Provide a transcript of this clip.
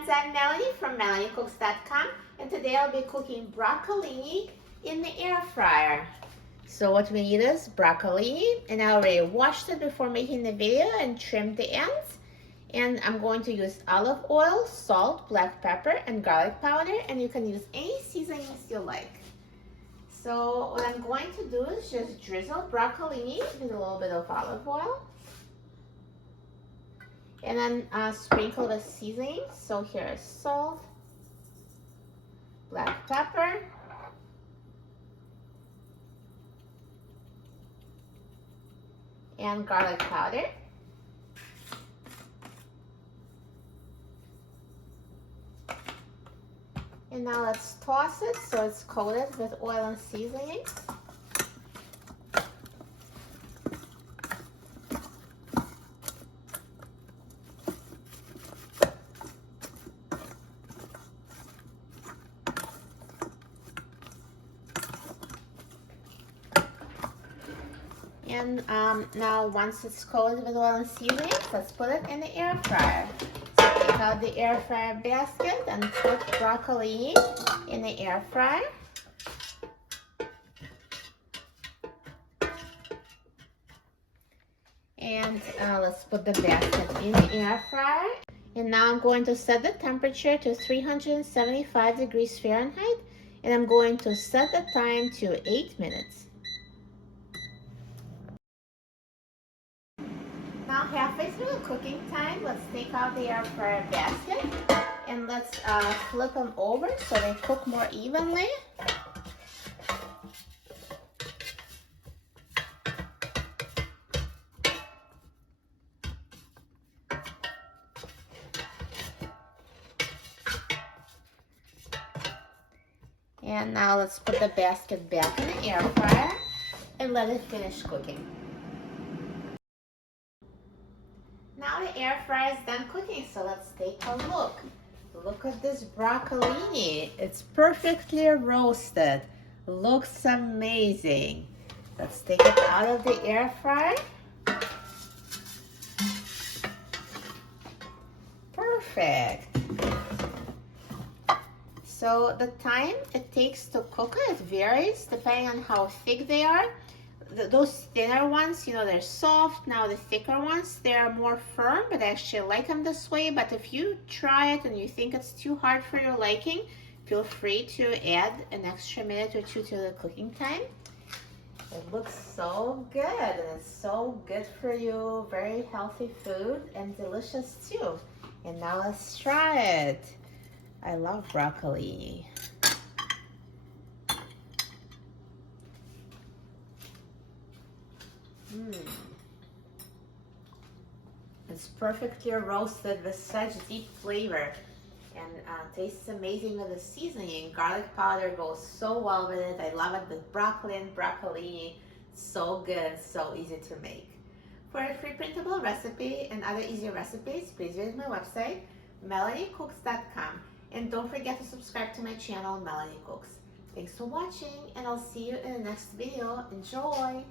friends, I'm Melanie from MelanieCooks.com, and today I'll be cooking broccolini in the air fryer. So what we need is broccolini, and I already washed it before making the video and trimmed the ends. And I'm going to use olive oil, salt, black pepper, and garlic powder, and you can use any seasonings you like. So what I'm going to do is just drizzle broccolini with a little bit of olive oil. And then sprinkle the seasoning. So here is salt, black pepper, and garlic powder. And now let's toss it so it's coated with oil and seasoning. And now once it's coated with oil and seasoning, let's put it in the air fryer. So take out the air fryer basket and put broccolini in the air fryer. And let's put the basket in the air fryer. And now I'm going to set the temperature to 375 degrees Fahrenheit. And I'm going to set the time to 8 minutes. Now halfway through the cooking time, let's take out the air fryer basket and let's flip them over so they cook more evenly. And now let's put the basket back in the air fryer and let it finish cooking. Now the air fryer is done cooking, so let's take a look. Look at this broccolini. It's perfectly roasted. Looks amazing. Let's take it out of the air fryer. Perfect. So the time it takes to cook it varies depending on how thick they are. Those thinner ones, you know, they're soft. Now the thicker ones, they're more firm, but I actually like them this way. But if you try it and you think it's too hard for your liking, feel free to add an extra minute or two to the cooking time. It looks so good, and it's so good for you. Very healthy food and delicious too. And now let's try it. I love broccoli. It's perfectly roasted with such deep flavor and tastes amazing with the seasoning. Garlic powder goes so well with it. I love it with broccoli and broccolini. So good, so easy to make. For a free printable recipe and other easy recipes, please visit my website, MelanieCooks.com. And don't forget to subscribe to my channel, Melanie Cooks. Thanks for watching, and I'll see you in the next video. Enjoy!